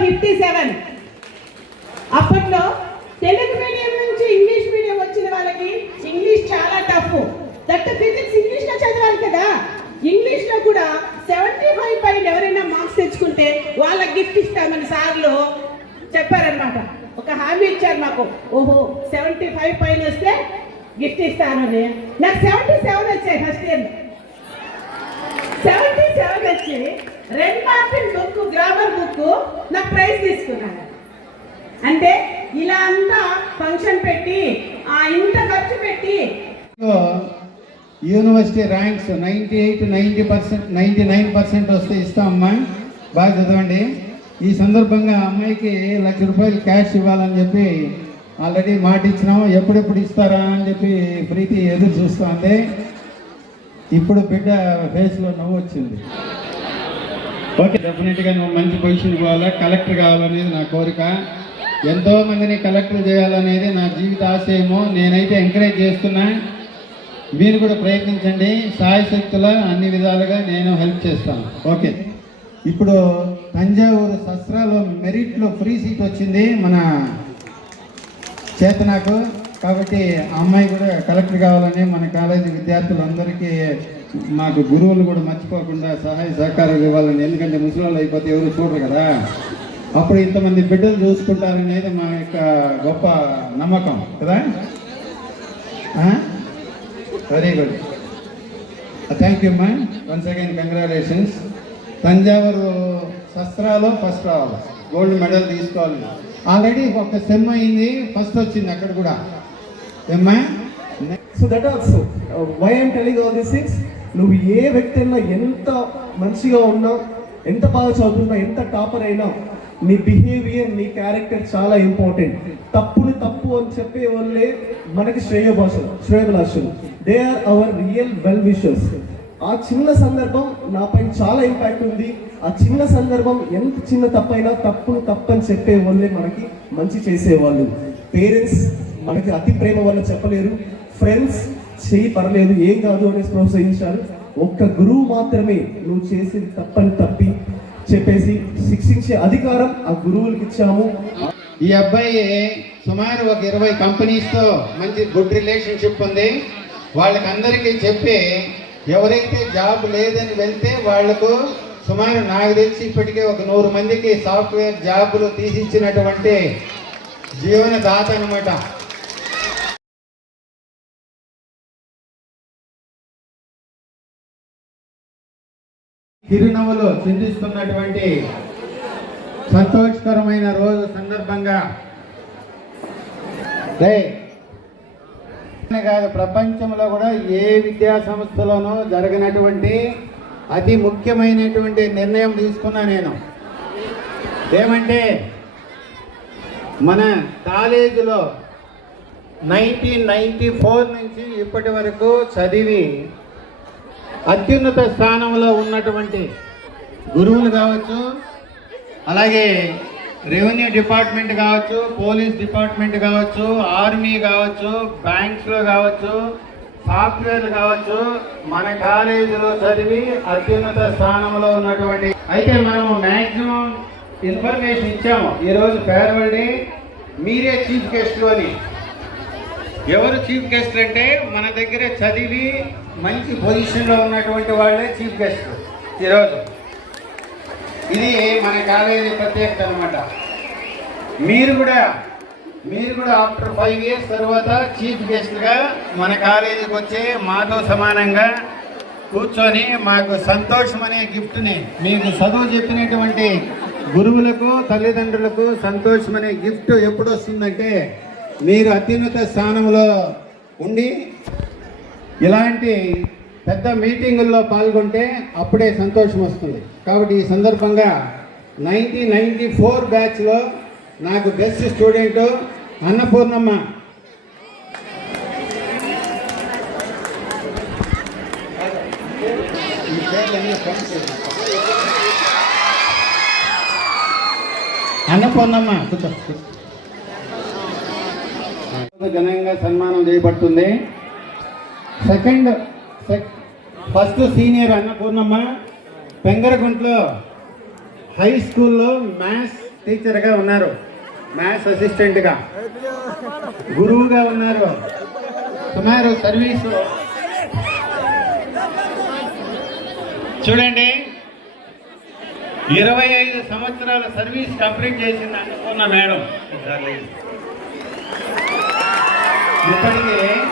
Fifty seven అప్పట్లో Telugu medium నుంచి English medium వచ్చిన వాళ్ళకి ఇంగ్లీష్ చాలా టఫ్ దట్ ఫిజిక్స్ ఇంగ్లీష్లో చదవాలి కదా. ఇంగ్లీష్లో కూడా సెవెంటీ ఫైవ్ పైన ఎవరైనా మార్క్స్ తెచ్చుకుంటే వాళ్ళకి గిఫ్ట్ ఇస్తామని సార్లు చెప్పారనమాట ఒక హామీ ఇచ్చారు మాకు. ఓహో సెవెంటీ ఫైవ్ పైన వస్తే గిఫ్ట్ ఇస్తానని. నాకు సెవెంటీ సెవెన్ వచ్చాయి ఫస్ట్ ఇయర్ సెవెంటీ సెవెన్ వచ్చి red Martin book grammar book నా ప్రైజ్ తీసుకున్నాను అంటే ఇలా అంతా ఫంక్షన్ పెట్టి ఆ ఇంత ఖర్చు పెట్టి university ranks ninety eight ninety percent ninety nine percent వస్తే ఇస్తామమ్మా. బాగా చదవండి. ఈ సందర్భంగా అమ్మాయికి లక్ష రూపాయలు క్యాష్ ఇవ్వాలని చెప్పి ఆల్రెడీ మాట ఇచ్చినాము. ఎప్పుడెప్పుడు ఇస్తారా అని చెప్పి ప్రీతి ఎదురు చూస్తుంది. ఇప్పుడు బిడ్డ ఫేస్లో నవ్వు వచ్చింది. ఓకే డెఫినెట్గా నువ్వు మంచి పొజిషన్ పోవాలా కలెక్టర్ కావాలనేది నా కోరిక. ఎంతో మందిని కలెక్టర్ చేయాలనేది నా జీవిత ఆశయము. నేనైతే ఎంకరేజ్ చేస్తున్నా. మీరు కూడా ప్రయత్నించండి. సాయశక్తుల అన్ని విధాలుగా నేను హెల్ప్ చేస్తాను. ఓకే ఇప్పుడు తంజావూరు శస్త్రాలో మెరిట్లో ఫ్రీ సీట్ వచ్చింది మన చేతనాకు. కాబట్టి అమ్మాయి కూడా కలెక్టర్ కావాలని మన కాలేజీ విద్యార్థులందరికీ మాకు గురువులు కూడా మర్చిపోకుండా సహాయ సహకారాలు ఇవ్వాలని. ఎందుకంటే ముసలాళ్ళు అయిపోతే ఎవరు చూడరు కదా. అప్పుడు ఇంతమంది బిడ్డలు చూసుకుంటారనేది మా యొక్క గొప్ప నమ్మకం. కదా? Very good thank you ma'am once again congratulations Thanjavur శస్త్రాలు first రావాలి గోల్డ్ మెడల్ తీసుకోవాలి. ఆల్రెడీ ఒక సెమ్ అయింది. ఫస్ట్ వచ్చింది అక్కడ కూడా. ఏమ్మా so that also why I'm telling all these things నువ్వు ఏ వ్యక్తి అయినా ఎంత మంచిగా ఉన్నావు ఎంత బాగా చదువుతున్నావు ఎంత టాపర్ అయినావు నీ బిహేవియర్ నీ క్యారెక్టర్ చాలా ఇంపార్టెంట్ తప్పుని తప్పు అని చెప్పే వాళ్ళే మనకి శ్రేయోభాషలు శ్రేయోభిలాషులు they are our real well wishers ఆ చిన్న సందర్భం నాపై చాలా ఇంపాక్ట్ ఉంది. ఆ చిన్న సందర్భం ఎంత చిన్న తప్పైనా తప్పును తప్పని చెప్పే వాళ్ళే మనకి మంచి చేసేవాళ్ళు. పేరెంట్స్ మనకి అతి ప్రేమ వల్ల చెప్పలేరు. ఫ్రెండ్స్ చేయి పర్లేదు ఏం కాదు అనేసి ప్రోత్సహించారు. ఒక్క గురువు మాత్రమే నువ్వు చేసేది తప్పని తప్పి చెప్పేసి శిక్షించే అధికారం ఆ గురువులకి ఇచ్చాము. ఈ అబ్బాయి సుమారు ఒక ఇరవై కంపెనీస్తో మంచి గుడ్ రిలేషన్షిప్ ఉంది. వాళ్ళకి అందరికీ చెప్పి ఎవరైతే జాబ్ లేదని వెళ్తే వాళ్ళకు సుమారు నాకు తెలిసి ఇప్పటికే ఒక నూరు మందికి సాఫ్ట్వేర్ జాబులు తీసిచ్చినటువంటి జీవన దాత అనమాట చిరునవ్వులు చిందిస్తున్నటువంటి సంతోషకరమైన రోజు సందర్భంగా రే కాదు ప్రపంచంలో కూడా ఏ విద్యా సంస్థలోనూ జరిగినటువంటి అతి ముఖ్యమైనటువంటి నిర్ణయం తీసుకున్నా నేను. ఏమంటే మన కాలేజీలో నైన్టీన్ నైంటీ ఫోర్ నుంచి ఇప్పటి వరకు చదివి అత్యున్నత స్థానంలో ఉన్నటువంటి గురువులు కావచ్చు అలాగే రెవెన్యూ డిపార్ట్మెంట్ కావచ్చు పోలీస్ డిపార్ట్మెంట్ కావచ్చు ఆర్మీ కావచ్చు బ్యాంక్స్లో కావచ్చు సాఫ్ట్వేర్లు కావచ్చు మన కాలేజీలో చదివి అత్యున్నత స్థానంలో ఉన్నటువంటి అయితే మనము మ్యాక్సిమం ఇన్ఫర్మేషన్ ఇచ్చాము. ఈరోజు ఫేర్వెల్ డే. మీరే చీఫ్ గెస్ట్లు అని. ఎవరు చీఫ్ గెస్ట్ అంటే మన దగ్గర చదివి మంచి పొజిషన్లో ఉన్నటువంటి వాళ్ళే చీఫ్ గెస్ట్. ఈరోజు. ఇది మన కాలేజీ ప్రత్యేకత అనమాట మీరు కూడా మీరు కూడా ఆఫ్టర్ ఫైవ్ ఇయర్స్ తర్వాత చీఫ్ గెస్ట్గా మన కాలేజీకి వచ్చి మాతో సమానంగా కూర్చొని మాకు సంతోషం అనే గిఫ్ట్ని మీకు చదువు చెప్పినటువంటి గురువులకు తల్లిదండ్రులకు సంతోషం అనే గిఫ్ట్ ఎప్పుడు వస్తుందంటే మీరు అత్యున్నత స్థానంలో ఉండి ఇలాంటి పెద్ద మీటింగుల్లో పాల్గొంటే అప్పుడే సంతోషం వస్తుంది. కాబట్టి ఈ సందర్భంగా నైన్టీన్ నైంటీ ఫోర్ బ్యాచ్లో నాకు బెస్ట్ స్టూడెంట్ అన్నపూర్ణమ్మ. అన్నపూర్ణమ్మ ఘనంగా సన్మానం చేయబడుతుంది. సెకండ్ ఫస్ట్ సీనియర్ అన్నపూర్ణమ్మ పెంగరగుంట్లో హై స్కూల్లో మ్యాథ్స్ టీచర్గా ఉన్నారు. మ్యాథ్స్ అసిస్టెంట్గా. గురువుగా ఉన్నారు. సుమారు సర్వీస్. చూడండి. ఇరవై ఐదు సంవత్సరాల సర్వీస్ కంప్లీట్ చేసింది అనుకున్న మేడం. ఇప్పటికి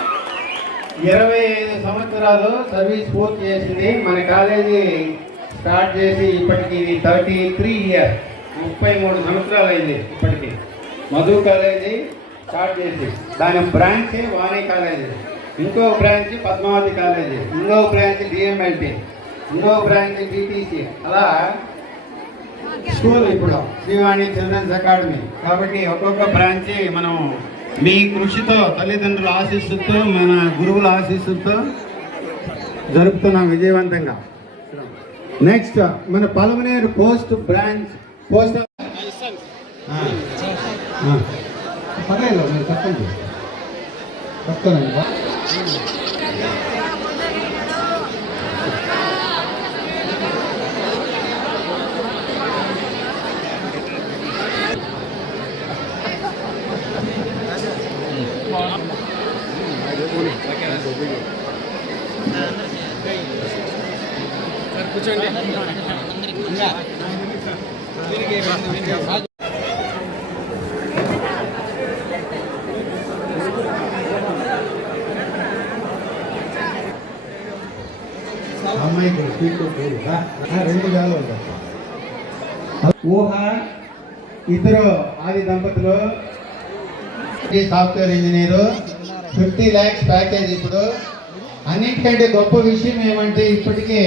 ఇరవై ఐదు సంవత్సరాలు సర్వీస్ పూర్తి చేసింది. మన కాలేజీ స్టార్ట్ చేసి ఇప్పటికి ఇది థర్టీ త్రీ ఇయర్. ముప్పై మూడు సంవత్సరాలు అయింది ఇప్పటికి. మధు కాలేజీ స్టార్ట్ చేసి. దాని బ్రాంచ్ వాణి కాలేజీ. ఇంకో బ్రాంచ్ పద్మావతి కాలేజీ. ఇంకో బ్రాంచ్ డిఎంఎల్టీ. ఇంకో బ్రాంచ్ డిటీసీ అలా స్కూల్ ఇప్పుడు శ్రీవాణి చిల్డ్రన్స్ అకాడమీ. కాబట్టి ఒక్కొక్క బ్రాంచ్ మనం మీ కృషితో తల్లిదండ్రుల ఆశీస్సుతో మన గురువుల ఆశీస్సుతో జరుపుతున్నాం విజయవంతంగా. నెక్స్ట్ మన పలమనేరు పోస్ట్ బ్రాంచ్ పోస్ట్ పర్లేదు మీరు చెప్పండి. చెప్తానండి. కూర్చోండి. అమ్మాయికి స్పీడ్ రెండు వేలు ఊహ ఇద్దరు ఆది దంపతులు software engineer fifty lakhs package ఇప్పుడు అన్నిటికంటే గొప్ప విషయం ఏమంటే ఇప్పటికే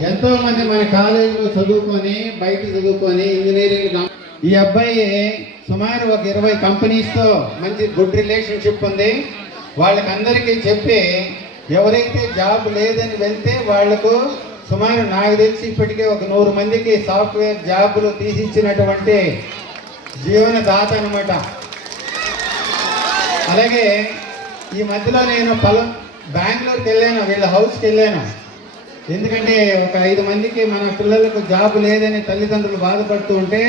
ఎంతో మంది మన కాలేజీలో చదువుకొని బయట చదువుకొని ఇంజనీరింగ్ ఈ అబ్బాయి సుమారు ఒక ఇరవై కంపెనీస్తో మంచి గుడ్ రిలేషన్షిప్ ఉంది. వాళ్ళకందరికీ చెప్పి ఎవరైతే జాబ్ లేదని వెళ్తే వాళ్ళకు సుమారు నాకు తెలిసి ఇప్పటికే ఒక నూరు మందికి సాఫ్ట్వేర్ జాబులు తీసిచ్చినటువంటి జీవనదాత అనమాట అలాగే ఈ మధ్యలో నేను పొలం బెంగళూరుకి వెళ్ళాను వీళ్ళ హౌస్కి వెళ్ళాను ఎందుకంటే ఒక ఐదు మందికి మన పిల్లలకు జాబ్ లేదని తల్లిదండ్రులు బాధపడుతూ ఉంటే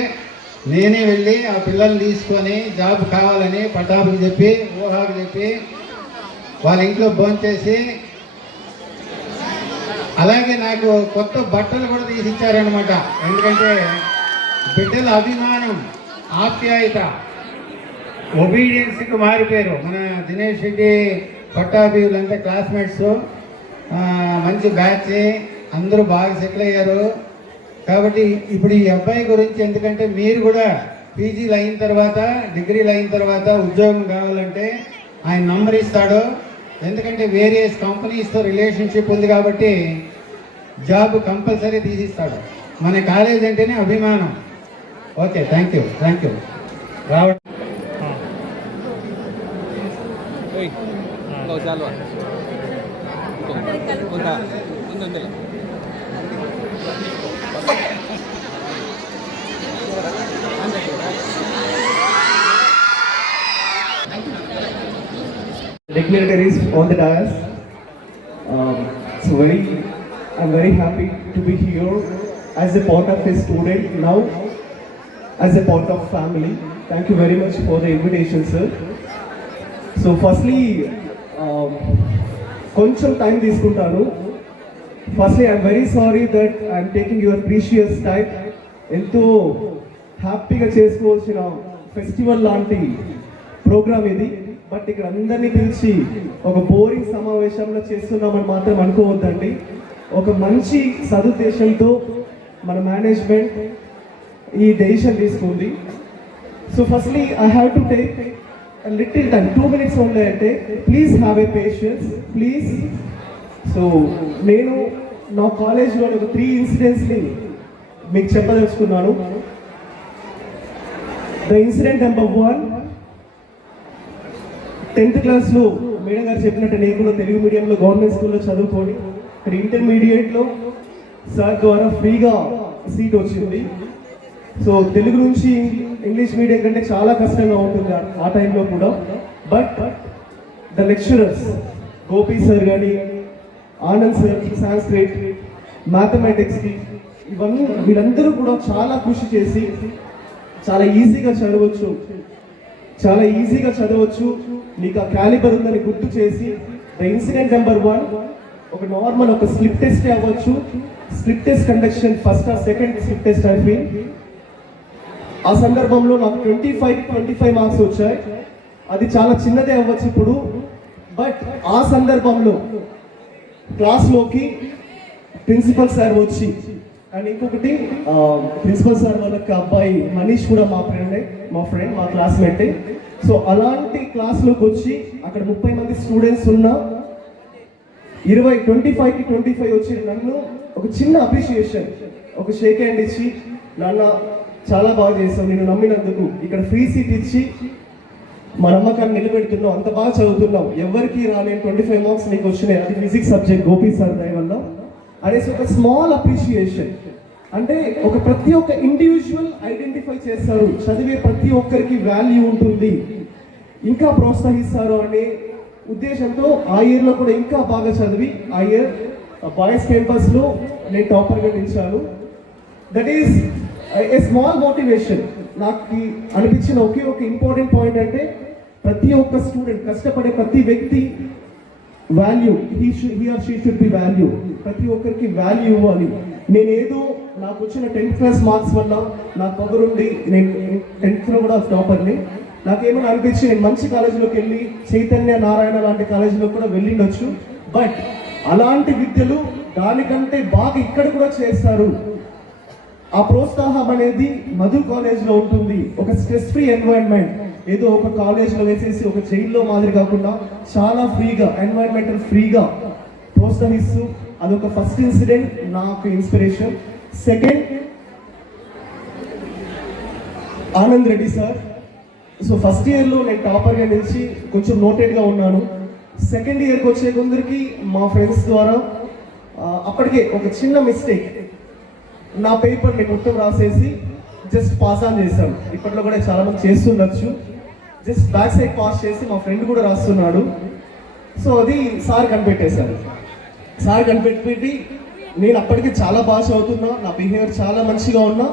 నేనే వెళ్ళి ఆ పిల్లల్ని తీసుకొని జాబ్ కావాలని పటాబుకి చెప్పి ఊహాకు చెప్పి వాళ్ళ ఇంట్లో భోంచేసి అలాగే నాకు కొత్త బట్టలు కూడా తీసిచ్చారనమాట ఎందుకంటే బిడ్డల అభిమానం ఆప్యాయత ఒబీడియన్స్కి మారిపోయారు. మన దినేష్ రెడ్డి పట్టాభి వీళ్ళంతా క్లాస్మేట్స్ మంచి బ్యాచ్ అందరూ బాగా సెటిల్ అయ్యారు. కాబట్టి ఇప్పుడు ఈ అబ్బాయి గురించి ఎందుకంటే మీరు కూడా పీజీలు అయిన తర్వాత డిగ్రీలు అయిన తర్వాత ఉద్యోగం కావాలంటే ఆయన నంబర్ ఇస్తాడు. ఎందుకంటే వేరియస్ కంపెనీస్తో రిలేషన్షిప్ ఉంది కాబట్టి జాబ్ కంపల్సరీ తీసిస్తాడు. మన కాలేజ్ అంటేనే అభిమానం. Okay thank you thank you రావడం. ಬ್ಲೌಸ್ ಅಲ್ವಾ ಒಂದ ಒಂದೊಂದಿಲ್ಲ Declaratories on the dais. Um, so very, I'm very happy to be here as a part of a student now, as a part of family. Thank you very much for the invitation, sir. So firstly, Um, కొంచెం time తీసుకుంటాను. Firstly I'm very sorry that I'm taking your precious time ఎంతో హ్యాపీగా చేసుకోవాల్సిన festival లాంటి programme ఇది. But ఇక్కడ అందరినీ పిలిచి ఒక బోరింగ్ సమావేశంలో చేస్తున్నామని మాత్రం అనుకోవద్దండి. ఒక మంచి సదుద్దేశంతో మన మేనేజ్మెంట్ ఈ డెసిషన్ తీసుకుంది. So firstly I have to take little time two minutes only అంటే please have a patience please so నేను నా కాలేజ్లో ఒక త్రీ ఇన్సిడెంట్స్ని మీకు చెప్పదలుచుకున్నాను. The incident number one tenth క్లాస్లో మేడం గారు చెప్పినట్టు నేను కూడా తెలుగు మీడియంలో గవర్నమెంట్ స్కూల్లో చదువుకొని ఇక్కడ ఇంటర్మీడియట్లో సార్ ద్వారా ఫ్రీగా సీట్ వచ్చింది. సో తెలుగు నుంచి ఇంగ్లీష్ మీడియం కంటే చాలా కష్టంగా ఉంటుంది ఆ- టైంలో కూడా. But the lecturers Gopi sir కానీ ఆనంద్ సార్ సాంస్క్రిట్ మ్యాథమెటిక్స్కి ఇవన్నీ వీళ్ళందరూ కూడా చాలా కృషి చేసి చాలా ఈజీగా చదవచ్చు. చాలా ఈజీగా చదవచ్చు. నీకు ఆ క్యాలిబర్ ఉందని గుర్తు చేసి ద ఇన్సిడెంట్ నెంబర్ వన్ ఒక నార్మల్ ఒక స్లిప్ టెస్ట్ అవ్వచ్చు. స్లిప్ టెస్ట్ కండక్షన్ ఫస్ట్ ఆ సెకండ్ స్లిప్ టెస్ట్ అయిపోయి ఆ సందర్భంలో నాకు twenty five twenty five marks వచ్చాయి. అది చాలా చిన్నదే అవ్వచ్చు ఇప్పుడు. బట్ ఆ సందర్భంలో క్లాస్లోకి ప్రిన్సిపల్ సార్ వచ్చి అండ్ ఇంకొకటి ప్రిన్సిపల్ సార్ వాళ్ళకి అబ్బాయి మనీష్ కూడా మా ఫ్రెండే మా ఫ్రెండ్ మా క్లాస్మేటే. సో అలాంటి క్లాస్లోకి వచ్చి అక్కడ ముప్పై మంది స్టూడెంట్స్ ఉన్నా ఇరవై ట్వంటీ ఫైవ్కి ట్వంటీ ఫైవ్ వచ్చి నన్ను ఒక చిన్న అప్రిషియేషన్ ఒక షేక్ హ్యాండ్ ఇచ్చి నాన్న చాలా బాగా చేసావు. నేను నమ్మినందుకు ఇక్కడ ఫ్రీ సీట్ ఇచ్చి మా నమ్మకాన్ని నిలబెడుతున్నావు. అంత బాగా చదువుతున్నావు. ఎవరికి రాలేని ట్వంటీ ఫైవ్ మార్క్స్ నీకు వచ్చినాయి. అది ఫిజిక్స్ సబ్జెక్ట్ గోపి సార్ దయ వల్ల అనేసి ఒక స్మాల్ అప్రిషియేషన్ అంటే ఒక ప్రతి ఒక్క ఇండివిజువల్ ఐడెంటిఫై చేస్తారు. చదివే ప్రతి ఒక్కరికి వాల్యూ ఉంటుంది. ఇంకా ప్రోత్సహిస్తారు అనే ఉద్దేశంతో ఆ ఇయర్లో కూడా ఇంకా బాగా చదివి ఆ ఇయర్ బాయ్స్ క్యాంపస్లో నేను టాపర్గా నిలిచాను. That is a small motivation నాకు అనిపించిన ఒకే ఒక ఇంపార్టెంట్ పాయింట్ అంటే ప్రతి ఒక్క స్టూడెంట్ కష్టపడే ప్రతి వ్యక్తి value he he or she should be value ప్రతి ఒక్కరికి వాల్యూ ఇవ్వాలి. నేనేదో నాకు వచ్చిన టెన్త్ క్లాస్ మార్క్స్ వల్ల నాకు పొగరుండి నేను టెన్త్లో కూడా టాపర్ని నాకేమైనా అనిపించి నేను మంచి కాలేజీలోకి వెళ్ళి చైతన్య నారాయణ లాంటి కాలేజీలో కూడా వెళ్ళిండొచ్చు. బట్ అలాంటి విద్యలు దానికంటే బాగా ఇక్కడ కూడా చేస్తారు. ఆ ప్రోత్సాహం అనేది మధు కాలేజ్లో ఉంటుంది. ఒక స్ట్రెస్ ఫ్రీ ఎన్వైరన్మెంట్ ఏదో ఒక కాలేజ్లో వేసేసి ఒక జైల్లో మాదిరి కాకుండా చాలా ఫ్రీగా ఎన్వైరన్మెంటల్ ఫ్రీగా ప్రోత్సహిస్తూ అదొక ఫస్ట్ ఇన్సిడెంట్ నాకు inspiration second Anand Reddy sir. So first ఇయర్లో నేను టాపర్గా నిలిచి కొంచెం నోటెడ్గా ఉన్నాను. సెకండ్ ఇయర్కి వచ్చే కొందరికి మా ఫ్రెండ్స్ ద్వారా అప్పటికే ఒక చిన్న మిస్టేక్ నా పేపర్ నేను మొత్తం రాసేసి జస్ట్ పాస్ ఆన్ చేశాను. ఇప్పట్లో కూడా చాలా మంది చేస్తుండొచ్చు. జస్ట్ బ్యాక్ సైడ్ పాస్ చేసి మా ఫ్రెండ్ కూడా రాస్తున్నాడు. సో అది సార్ కనిపెట్టేశారు. సార్ కనిపెట్టి నేను అప్పటికే చాలా బాగా చదువుతున్నా నా బిహేవియర్ చాలా మంచిగా ఉన్నా.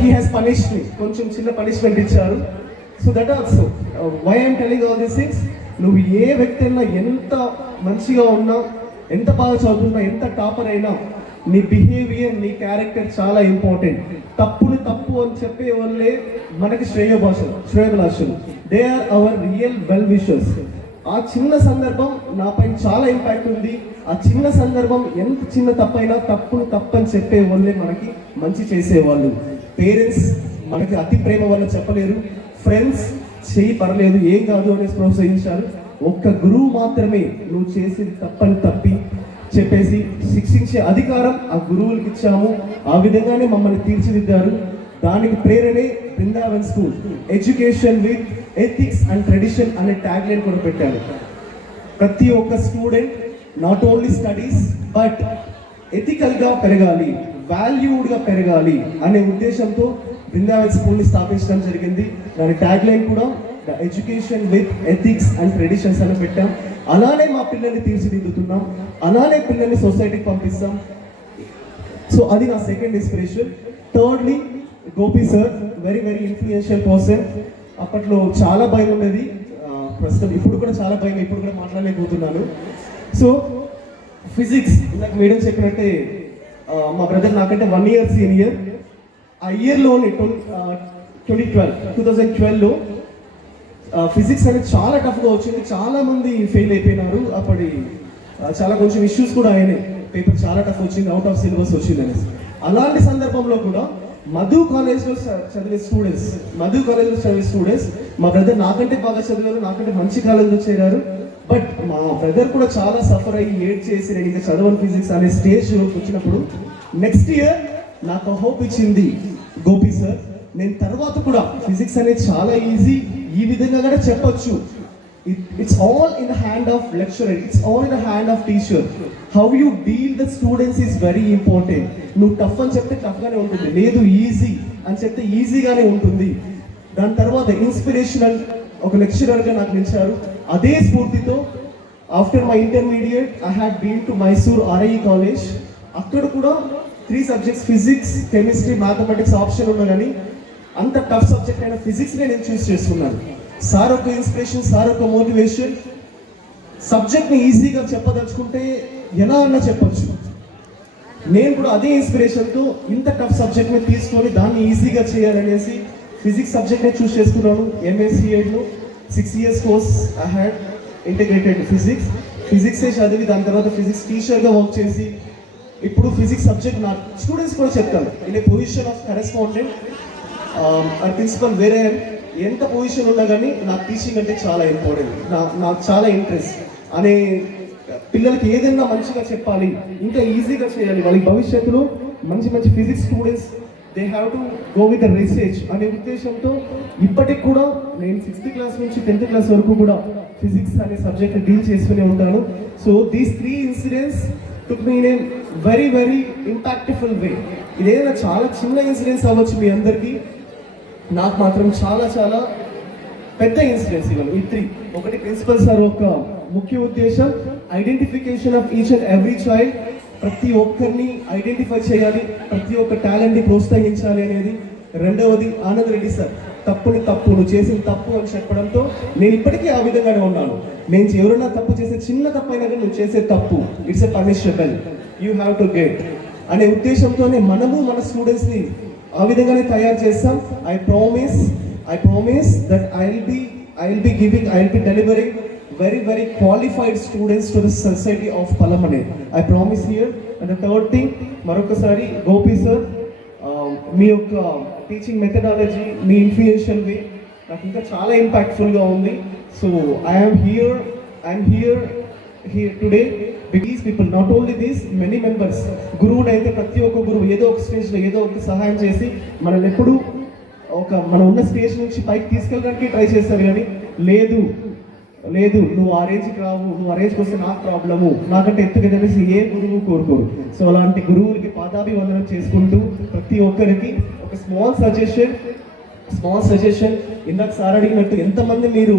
హీ హాస్ పనిష్మెంట్ కొంచెం చిన్న పనిష్మెంట్ ఇచ్చారు. So that also why I'm telling all this things నువ్వు ఏ వ్యక్తి అయినా ఎంత మంచిగా ఉన్నా ఎంత బాగా చదువుతున్నా ఎంత టాపర్ అయినా నీ బిహేవియర్ నీ క్యారెక్టర్ చాలా ఇంపార్టెంట్ తప్పుని తప్పు అని చెప్పే వాళ్ళే మనకి శ్రేయోభాషలు శ్రేయోభిలాషులు they are our real well wishers ఆ చిన్న సందర్భం నాపై చాలా ఇంపాక్ట్ ఉంది. ఆ చిన్న సందర్భం ఎంత చిన్న తప్పైనా తప్పును తప్పని చెప్పే వాళ్ళే మనకి మంచి చేసేవాళ్ళు. పేరెంట్స్ మనకి అతి ప్రేమ వల్ల చెప్పలేరు. ఫ్రెండ్స్ చేయి పర్లేదు ఏం కాదు అనేసి ప్రోత్సహించారు. ఒక్క గురువు మాత్రమే నువ్వు చేసేది తప్పని తప్పి చెప్పేసి శిక్షించే అధికారం ఆ గురువులకు ఇచ్చాము. ఆ విధంగానే మమ్మల్ని తీర్చిదిద్దారు. దానికి ప్రేరణే Brindavan school. Education with ethics and tradition అనే ట్యాగ్ లైన్ కూడా పెట్టారు. ప్రతి ఒక్క student not only studies but ఎథికల్గా పెరగాలి వాల్యూడ్గా పెరగాలి అనే ఉద్దేశంతో బృందావన్ స్కూల్ని స్థాపించడం జరిగింది. దాని ట్యాగ్ లైన్ కూడా the education with ethics and traditions అని పెట్టాం. అలానే మా పిల్లల్ని తీర్చిదిద్దుతున్నాం. అలానే పిల్లల్ని సొసైటీకి పంపిస్తాం. సో అది నా second inspiration thirdly Gopi sir very very influential person అప్పట్లో చాలా భయం ఉండేది. ప్రస్తుతం ఇప్పుడు కూడా చాలా భయం ఇప్పుడు కూడా మాట్లాడలేకపోతున్నాను. సో ఫిజిక్స్ నాకు మేడం చెప్పినట్టే మా బ్రదర్ నాకంటే వన్ ఇయర్ సీనియర్ ఆ ఇయర్లోనే ట్వంటీ ట్వెల్వ్ టూ థౌజండ్ ట్వెల్వ్లో ఫిజిక్స్ అనేది చాలా టఫ్గా వచ్చింది. చాలా మంది ఫెయిల్ అయిపోయినారు. అప్పటి చాలా కొంచెం ఇష్యూస్ కూడా అయినాయి. పేపర్ చాలా టఫ్ వచ్చింది. అవుట్ ఆఫ్ సిలబస్ వచ్చింది అనేసి. అలాంటి సందర్భంలో కూడా మధు కాలేజ్లో చదివే స్టూడెంట్స్ మధు కాలేజ్లో చదివే స్టూడెంట్స్ మా బ్రదర్ నాకంటే బాగా చదివారు నాకంటే మంచి కాలేజ్లో చేరారు. బట్ మా బ్రదర్ కూడా చాలా సఫర్ అయ్యి ఏడ్ చేసి నేను ఇంకా చదవను ఫిజిక్స్ అనే స్టేజ్ వచ్చినప్పుడు నెక్స్ట్ ఇయర్ నాకు హోప్ ఇచ్చింది గోపి నేను తర్వాత కూడా ఫిజిక్స్ అనేది చాలా ఈజీ ఈ విధంగా కూడా చెప్పొచ్చు. It's all in the hand of of it's all in in the hand of teacher. How you deal the students is నువ్వు టఫ్ అని చెప్తే టఫ్గానే ఉంటుంది. లేదు ఈజీ అని చెప్తే ఈజీగానే ఉంటుంది. దాని తర్వాత ఇన్స్పిరేషనల్ ఒక లెక్చరర్గా నాకు నిలిచారు. అదే స్ఫూర్తితో after my intermediate I had been to Mysore RI college అక్కడ కూడా three subjects physics chemistry mathematics option ఉన్నా అంత టఫ్ సబ్జెక్ట్ అయిన ఫిజిక్స్ నేను చూస్ చేసుకున్నాను. సార్ ఒక ఇన్స్పిరేషన్ సార్ ఒక మోటివేషన్ సబ్జెక్ట్ని ఈజీగా చెప్పదలుచుకుంటే ఎలా అన్నా చెప్పచ్చు. నేను కూడా అదే ఇన్స్పిరేషన్తో ఇంత టఫ్ సబ్జెక్ట్ని తీసుకొని దాన్ని ఈజీగా చేయాలనేసి ఫిజిక్స్ సబ్జెక్ట్నే చూస్ చేసుకున్నాను. MSc six years course I had integrated physics physics చదివి దాని తర్వాత ఫిజిక్స్ టీచర్గా వర్క్ చేసి ఇప్పుడు ఫిజిక్స్ సబ్జెక్ట్ నా స్టూడెంట్స్ కూడా చెప్తాను. In a position of correspondent Um, principal వేరే ఎంత పొజిషన్ ఉన్నా కానీ నాకు టీచింగ్ అంటే చాలా ఇంపార్టెంట్ నా నాకు చాలా ఇంట్రెస్ట్ అనే పిల్లలకి ఏదైనా మంచిగా చెప్పాలి ఇంకా ఈజీగా చేయాలి. వాళ్ళకి భవిష్యత్తులో మంచి మంచి physics students they have to go with research అనే ఉద్దేశంతో ఇప్పటికి కూడా నేను సిక్స్త్ క్లాస్ నుంచి టెన్త్ క్లాస్ వరకు కూడా ఫిజిక్స్ అనే సబ్జెక్ట్ డీల్ చేస్తూనే ఉంటాను. So these three incidents took me in very very impactful way ఇదేదైనా చాలా చిన్న ఇన్సిడెంట్స్ అవ్వచ్చు మీ అందరికీ. నాకు మాత్రం చాలా చాలా పెద్ద ఇన్సిడెంట్స్ ఇవ్వాలి ఈ త్రీ ఒకటి ప్రిన్సిపల్ సార్ ఒక ముఖ్య ఉద్దేశం identification of each and every child ప్రతి ఒక్కరిని ఐడెంటిఫై చేయాలి ప్రతి ఒక్క టాలెంట్ని ప్రోత్సహించాలి అనేది. రెండవది ఆనంద్ రెడ్డి సార్ తప్పుని తప్పు నువ్వు చేసిన తప్పు అని చెప్పడంతో నేను ఇప్పటికీ ఆ విధంగానే ఉన్నాను. నేను ఎవరైనా తప్పు చేసే చిన్న తప్పు అయినా కానీ నువ్వు చేసే తప్పు. It's a punishable you have to get అనే ఉద్దేశంతోనే మనము మన స్టూడెంట్స్ని ఆ విధంగానే తయారు చేస్తాం. I promise I promise that I will be I will be giving I will be delivering very very qualified students to the society of Palamaner I promise here and third thing మరొకసారి Gopi sir మీ యొక్క teaching methodology మీ influential way నాకు ఇంకా చాలా ఇంపాక్ట్ఫుల్గా ఉంది. So I'm here I'm here here today because people not only these many members గురువుని అయితే ప్రతి ఒక్క గురువు ఏదో ఒక స్టేజ్లో ఏదో ఒక సహాయం చేసి మనల్ని ఎప్పుడు ఒక మనం ఉన్న స్టేజ్ నుంచి పైకి తీసుకెళ్ళడానికి ట్రై చేస్తారు కానీ లేదు. లేదు నువ్వు ఆ రేంజ్కి రావు నువ్వు ఆ రేంజ్కి వస్తే నాకు ప్రాబ్లము నాకంటే ఎత్తుకెదనేసి ఏ గురువు కోరుకోరు. సో అలాంటి గురువులకి పాదాభివందనం చేసుకుంటూ ప్రతి ఒక్కరికి ఒక స్మాల్ సజెషన్ స్మాల్ సజెషన్ ఇందాక సార్ అడిగినట్టు ఎంతమంది మీరు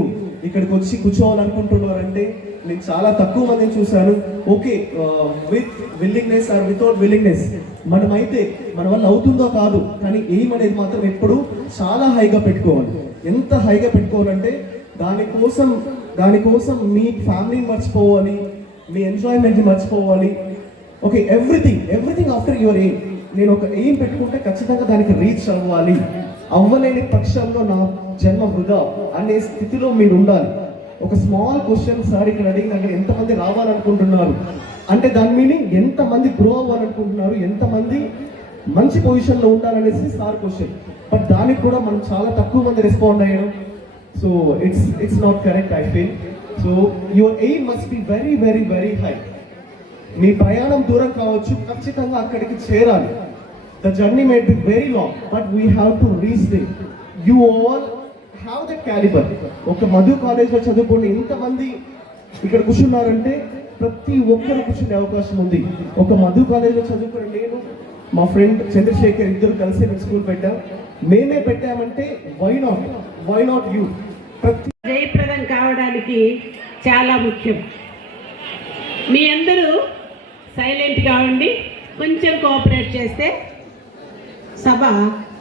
ఇక్కడికి వచ్చి కూర్చోవాలనుకుంటున్నారంటే నేను చాలా తక్కువ మందిని చూశాను. Okay with willingness or without willingness మనమైతే మన వల్ల అవుతుందో కాదు కానీ ఎయిమ్ అనేది మాత్రం ఎప్పుడు చాలా హైగా పెట్టుకోవాలి. ఎంత హైగా పెట్టుకోవాలంటే దానికోసం దానికోసం మీ ఫ్యామిలీని మర్చిపోవాలి మీ ఎంజాయ్మెంట్ని మర్చిపోవాలి. Okay everything everything after your aim నేను ఒక ఎయిమ్ పెట్టుకుంటే ఖచ్చితంగా దానికి రీచ్ అవ్వాలి. అవ్వలేని పక్షంలో నా జన్మ వృధా అనే స్థితిలో మీరు ఉండాలి ఒక స్మాల్ క్వశ్చన్ సార్ ఇక్కడ అడిగిన అక్కడ ఎంతమంది రావాలనుకుంటున్నారు? అంటే దాని మీనింగ్ ఎంతమంది గ్రో అవ్వాలనుకుంటున్నారు? ఎంతమంది మంచి పొజిషన్లో ఉండాలనేసి సార్ క్వశ్చన్ బట్ దానికి కూడా మనం చాలా తక్కువ మంది రెస్పాండ్ అయ్యాడు so it's it's not correct I feel so your aim must be very very very high మీ ప్రయాణం దూరం కావచ్చు ఖచ్చితంగా అక్కడికి చేరాలి. The journey might be very long but we have to reach the you all have the calibre ఒక మధు కాలేజ్లో చదువుకుని ఇంతమంది ఇక్కడ కూర్చున్నారంటే ప్రతి ఒక్కరు కూర్చునే అవకాశం ఉంది. ఒక మధు కాలేజ్లో చదువుకునే నేను మా ఫ్రెండ్ చంద్రశేఖర్ ఇద్దరు కలిసి మేము స్కూల్ పెట్టాం. మేమే పెట్టామంటే why not why not you ప్రతి జయప్రదం కావడానికి చాలా ముఖ్యం. మీ అందరూ సైలెంట్గా ఉండి కొంచెం కోఆపరేట్ చేస్తే సభ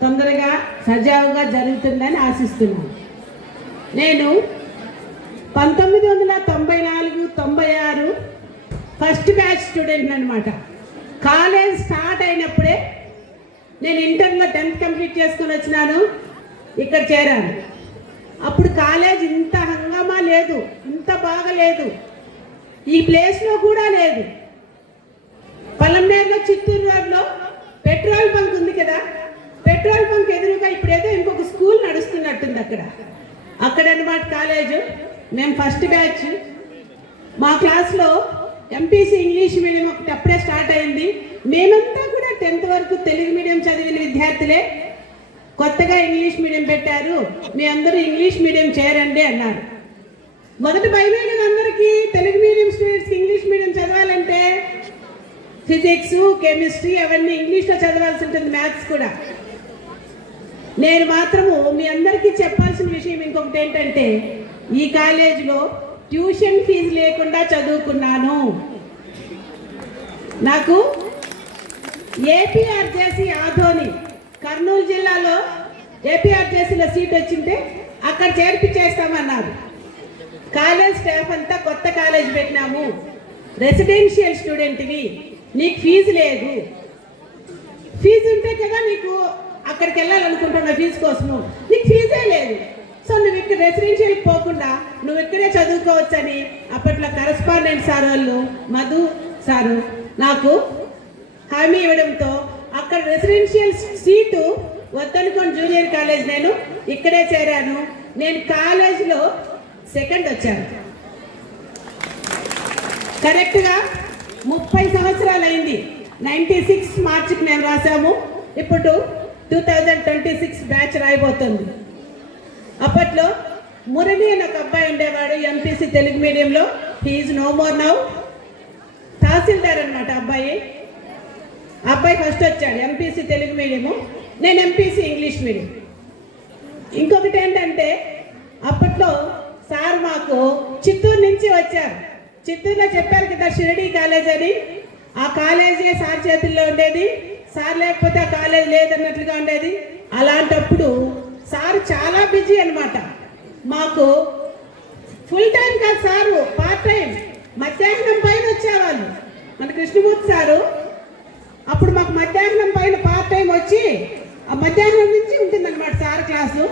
తొందరగా సజావుగా జరుగుతుందని ఆశిస్తున్నాను. నేను పంతొమ్మిది వందల తొంభై నాలుగు తొంభై ఆరు ఫస్ట్ బ్యాచ్ స్టూడెంట్ అనమాట కాలేజ్ స్టార్ట్ అయినప్పుడే నేను ఇంటర్లో టెన్త్ కంప్లీట్ చేసుకొని వచ్చినాను ఇక్కడ చేరాను. అప్పుడు కాలేజ్ ఇంత హంగామా లేదు ఇంత బాగా లేదు ఈ ప్లేస్లో కూడా లేదు. పలంనేరులో చిత్తూరు రోడ్లో పెట్రోల్ బంక్ ఉంది కదా పెట్రోల్ బంక్ ఎదురుగా ఇప్పుడేదో ఇంకొక స్కూల్ నడుస్తున్నట్టుంది అక్కడ. అక్కడ అనమాట కాలేజ్. మేము ఫస్ట్ బ్యాచ్ మా క్లాస్లో ఎంపీసీ ఇంగ్లీష్ మీడియం ఒకటి అప్పుడే స్టార్ట్ అయింది. మేమంతా కూడా టెన్త్ వరకు తెలుగు మీడియం చదివిన విద్యార్థులే. కొత్తగా ఇంగ్లీష్ మీడియం పెట్టారు. మీ అందరూ ఇంగ్లీష్ మీడియం చేరండి అన్నారు. మొదటి భయమైన అందరికీ Telugu medium students English medium చదవాలంటే ఫిజిక్స్ కెమిస్ట్రీ అవన్నీ ఇంగ్లీష్లో చదవాల్సి ఉంటుంది మ్యాథ్స్ కూడా. నేను మాత్రము మీ అందరికీ చెప్పాల్సిన విషయం ఇంకొకటి ఏంటంటే ఈ కాలేజీలో ట్యూషన్ ఫీజు లేకుండా చదువుకున్నాను. నాకు ఏపీఆర్ చేసి ఆధోని కర్నూలు జిల్లాలో ఏపీఆర్ చేసిన సీట్ వచ్చింటే అక్కడ చేర్పించేస్తామన్నారు. కాలేజ్ స్టాఫ్ అంతా కొత్త కాలేజ్ పెట్టినాము. రెసిడెన్షియల్ స్టూడెంట్వి. నీకు ఫీజు లేదు. ఫీజు ఉంటే కదా నీకు అక్కడికి వెళ్ళాలనుకుంటున్నావు ఫీజు కోసం. నీకు ఫీజే లేదు. సో నువ్వు ఇక్కడ రెసిడెన్షియల్ పోకుండా నువ్వు ఇక్కడే చదువుకోవచ్చని అప్పట్లో కరస్పాండెంట్ సార్ వాళ్ళు మధు సారు నాకు హామీ ఇవ్వడంతో అక్కడ రెసిడెన్షియల్ సీటు వద్దనుకోని జూనియర్ కాలేజ్ నేను ఇక్కడే చేరాను. నేను కాలేజీలో సెకండ్ వచ్చాను. కరెక్ట్గా ముప్పై సంవత్సరాలు అయింది నైంటీ సిక్స్ మార్చికి మేము రాసాము. ఇప్పుడు two thousand twenty six batch రాయబోతుంది. అప్పట్లో మురళి అని ఒక అబ్బాయి ఉండేవాడు ఎంపీసీ తెలుగు మీడియంలో. He is no more now తహసీల్దార్ అనమాట అబ్బాయి. అబ్బాయి ఫస్ట్ వచ్చాడు ఎంపీసీ తెలుగు మీడియము. నేను ఎంపీసీ ఇంగ్లీష్ మీడియం. ఇంకొకటి ఏంటంటే అప్పట్లో సార్ మాకు చిత్తూరు నుంచి వచ్చారు. చిత్తూరులో చెప్పారు కదా షిరడీ కాలేజ్ అని. ఆ కాలేజీ సార్ చేతుల్లో ఉండేది. సార్ లేకపోతే ఆ కాలేజ్ లేదన్నట్లుగా ఉండేది. అలాంటప్పుడు సార్ చాలా బిజీ అనమాట మాకు ఫుల్ టైం కాదు సారు పార్ట్ టైం. మధ్యాహ్నం పైన వచ్చేవాళ్ళు. మన కృష్ణమూర్తి సారు అప్పుడు మాకు మధ్యాహ్నం పైన పార్ట్ టైం వచ్చి ఆ మధ్యాహ్నం నుంచి ఉంటుందన్నమాట సార్ క్లాసు.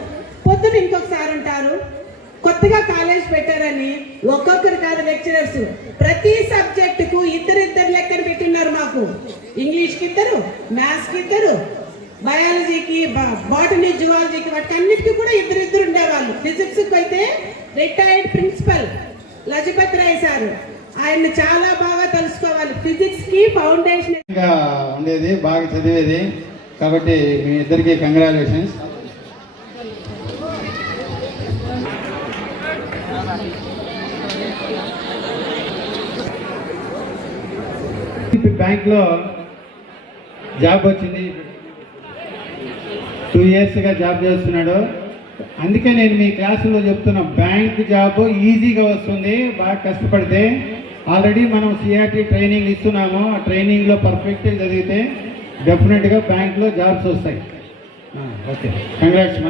పొద్దున ఇంకొక సార్ ఉంటారు. కొత్తగా కాలేజ్ పెట్టారని ఒక్కొక్కరు కాదు లెక్చరర్స్ ప్రతి సబ్జెక్టుకు ఇద్దరిద్దరు లెక్కన పెట్టున్నారు మాకు. ఇంగ్లీష్కి ఇద్దరు మ్యాథ్స్కి ఇద్దరు బయాలజీకి బాటనీ జువాలజీకి వాటికన్నిటికీ కూడా ఇద్దరిద్దరు ఉండేవాళ్ళు. ఫిజిక్స్కి అయితే retired principal Lajpat Rai sir. ఆయన చాలా బాగా తెలుసుకోవాలి. ఫిజిక్స్కి ఫౌండేషన్ ఉండేది బాగా చదివేది. కాబట్టి మీ ఇద్దరికి కంగ్రాచులేషన్స్ బ్యాంక్లో జాబ్ వచ్చింది. టూ ఇయర్స్గా జాబ్ చేస్తున్నాడు. అందుకే నేను మీ క్లాసులో చెప్తున్నా బ్యాంక్ జాబ్ ఈజీగా వస్తుంది బాగా కష్టపడితే. ఆల్రెడీ మనం సిఆర్టీ ట్రైనింగ్ ఇస్తున్నాము. ఆ ట్రైనింగ్లో పర్ఫెక్ట్గా చదివితే డెఫినెట్గా బ్యాంక్లో జాబ్స్ వస్తాయి. ఓకే. కంగ్రాట్స్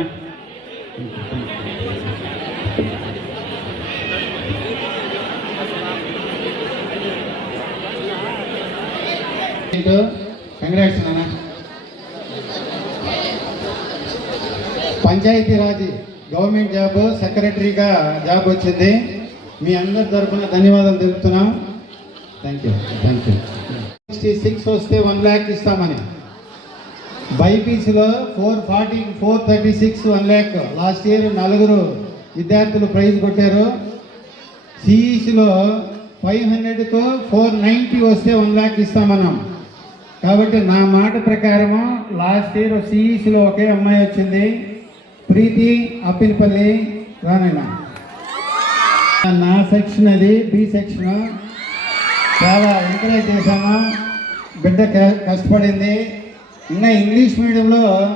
మా కంగ్రాట్స్ నాన్న. పంచాయతీరాజ్ గవర్నమెంట్ జాబ్ సెక్రటరీగా జాబ్ వచ్చింది. మీ అందరి తరఫున ధన్యవాదాలు తెలుపుతున్నాం. Thank you thank you sixty six వస్తే వన్ ల్యాక్ ఇస్తామని. బైపీసీలో four forty four thirty six one lakh last year నలుగురు విద్యార్థులు ప్రైజ్ కొట్టారు. సిఈసిలో ఫైవ్ హండ్రెడ్కు ఫోర్ నైంటీ వస్తే వన్ ల్యాక్ ఇస్తామన్నాం. కాబట్టి నా మాట ప్రకారము లాస్ట్ ఇయర్ సిఈసిలో ఒకే అమ్మాయి వచ్చింది. ప్రీతి అప్పినపల్లి రానైనా నా సెక్షన్ అది బి సెక్షన్. చాలా ఎంకరేజ్ చేశాను బిడ్డ క- కష్టపడింది. నిన్న ఇంగ్లీష్ మీడియంలో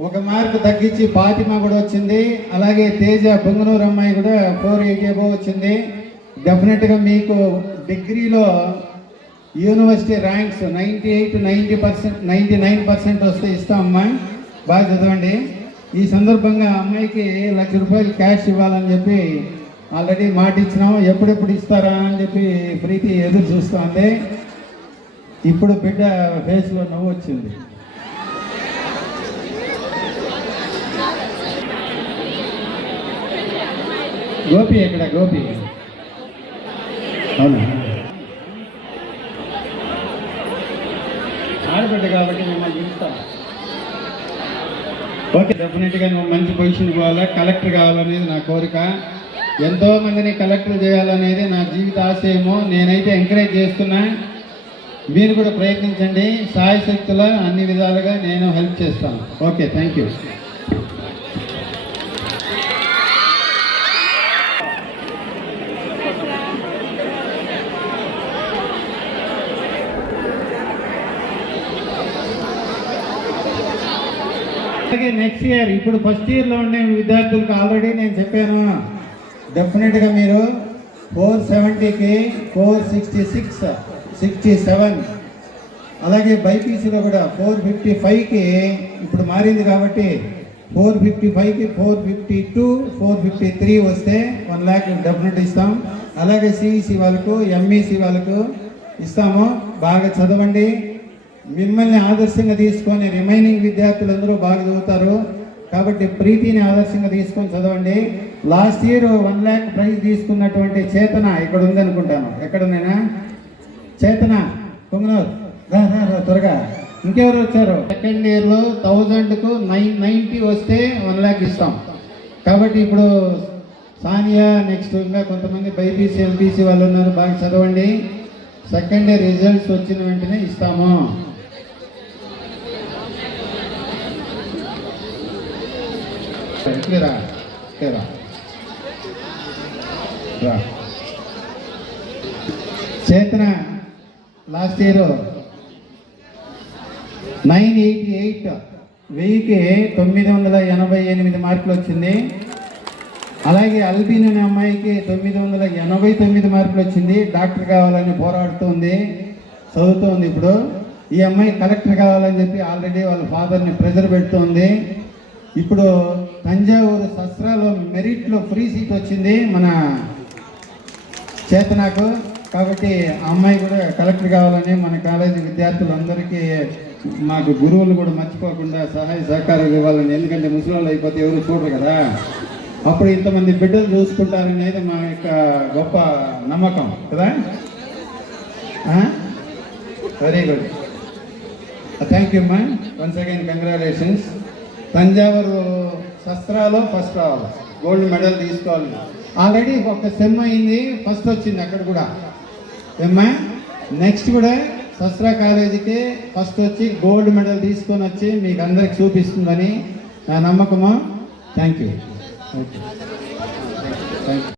ఒక మార్క్ తగ్గించి ఫాతిమా కూడా వచ్చింది. అలాగే తేజ బొంగనూరు అమ్మాయి కూడా ఫోర్ ఎయిటీ వచ్చింది. డెఫినెట్గా మీకు డిగ్రీలో university ranks ninety eight ninety percent ninety nine percent వస్తే ఇస్తామమ్మా. బాగా చదవండి. ఈ సందర్భంగా అమ్మాయికి లక్ష రూపాయలు క్యాష్ ఇవ్వాలని చెప్పి ఆల్రెడీ మాట ఇచ్చినాము ఎప్పుడెప్పుడు ఇస్తారా అని చెప్పి ప్రీతి ఎదురు చూస్తుంది. ఇప్పుడు బిడ్డ ఫేస్లో నవ్వు వచ్చింది. గోపి ఎక్కడ? గోపి. అవునా? ఆడబిడ్డ కాబట్టి మిమ్మల్ని చూస్తాను ఓకే డెఫినెట్గా నువ్వు మంచి పొజిషన్ పోవాలా కలెక్టర్ కావాలనేది నా కోరిక. ఎంతో మందిని కలెక్టర్ చేయాలనేది నా జీవిత ఆశయము. నేనైతే ఎంకరేజ్ చేస్తున్నా. మీరు కూడా ప్రయత్నించండి. సాయశక్తుల అన్ని విధాలుగా నేను హెల్ప్ చేస్తాను. Okay thank you. అలాగే నెక్స్ట్ ఇయర్ ఇప్పుడు ఫస్ట్ ఇయర్లో ఉండే విద్యార్థులకు ఆల్రెడీ నేను చెప్పాను. డెఫినెట్గా మీరు four సెవెంటీకి four sixty six sixty seven అలాగే బైపీసీలో కూడా ఫోర్ ఫిఫ్టీ ఫైవ్కి ఇప్పుడు మారింది కాబట్టి ఫోర్ ఫిఫ్టీ ఫైవ్కి four fifty two four fifty three వస్తే వన్ ల్యాక్ డెఫినెట్ ఇస్తాం. అలాగే సిఈసి వాళ్ళకు ఎంఈసి వాళ్ళకు ఇస్తాము. బాగా చదవండి. మిమ్మల్ని ఆదర్శంగా తీసుకొని రిమైనింగ్ విద్యార్థులందరూ బాగా చదువుతారు కాబట్టి ప్రీతిని ఆదర్శంగా తీసుకొని చదవండి. Last year one lakh prize తీసుకున్నటువంటి చేతన ఇక్కడ ఉందనుకుంటాను. ఎక్కడనైనా చేతన పొంగనూరు త్వరగా. ఇంకెవరు వచ్చారు? సెకండ్ ఇయర్లో థౌజండ్కు నైన్ నైంటీ వస్తే వన్ ల్యాక్ ఇస్తాం. కాబట్టి ఇప్పుడు సానియా నెక్స్ట్ ఇంకా కొంతమంది బైపీసీ ఎంపీసీ వాళ్ళు ఉన్నారు. బాగా చదవండి. సెకండ్ ఇయర్ రిజల్ట్స్ వచ్చిన వెంటనే ఇస్తాము. ఇట్లే రా రా రా Chetana last year nine eighty eight వెయ్యికి తొమ్మిది వందల ఎనభై ఎనిమిది మార్కులు వచ్చింది. అలాగే అల్బీన్ అనే అమ్మాయికి తొమ్మిది వందల ఎనభై తొమ్మిది మార్కులు వచ్చింది. డాక్టర్ కావాలని పోరాడుతుంది చదువుతోంది ఇప్పుడు. ఈ అమ్మాయి కలెక్టర్ కావాలని చెప్పి ఆల్రెడీ వాళ్ళ ఫాదర్ని ప్రెజర్ పెడుతోంది. ఇప్పుడు తంజావూరు సస్రాలో మెరిట్లో ఫ్రీ సీట్ వచ్చింది మన చేతనాకు. కాబట్టి అమ్మాయి కూడా కలెక్టర్ కావాలని మన కాలేజీ విద్యార్థులందరికీ మాకు గురువులు కూడా మర్చిపోకుండా సహాయ సహకారాలు ఇవ్వాలని. ఎందుకంటే ముసలాళ్ళు అయిపోతే ఎవరు చూడరు కదా. అప్పుడు ఇంతమంది బిడ్డలు చూసుకుంటారనేది మా యొక్క గొప్ప నమ్మకం కదా. వెరీ గుడ్ థ్యాంక్ యూ అమ్మా వన్స్ అగైన్ కంగ్రాచులేషన్స్ తంజావూరు శస్త్రాలో ఫస్ట్ రావాలి. గోల్డ్ మెడల్ తీసుకోవాలి. ఆల్రెడీ ఒక సెమ్ అయింది ఫస్ట్ వచ్చింది అక్కడ కూడా. ఏమ్మా? నెక్స్ట్ కూడా శస్త్ర కాలేజీకి ఫస్ట్ వచ్చి గోల్డ్ మెడల్ తీసుకొని వచ్చి మీకు అందరికి చూపిస్తుందని నా నమ్మకము? Thank you okay thank you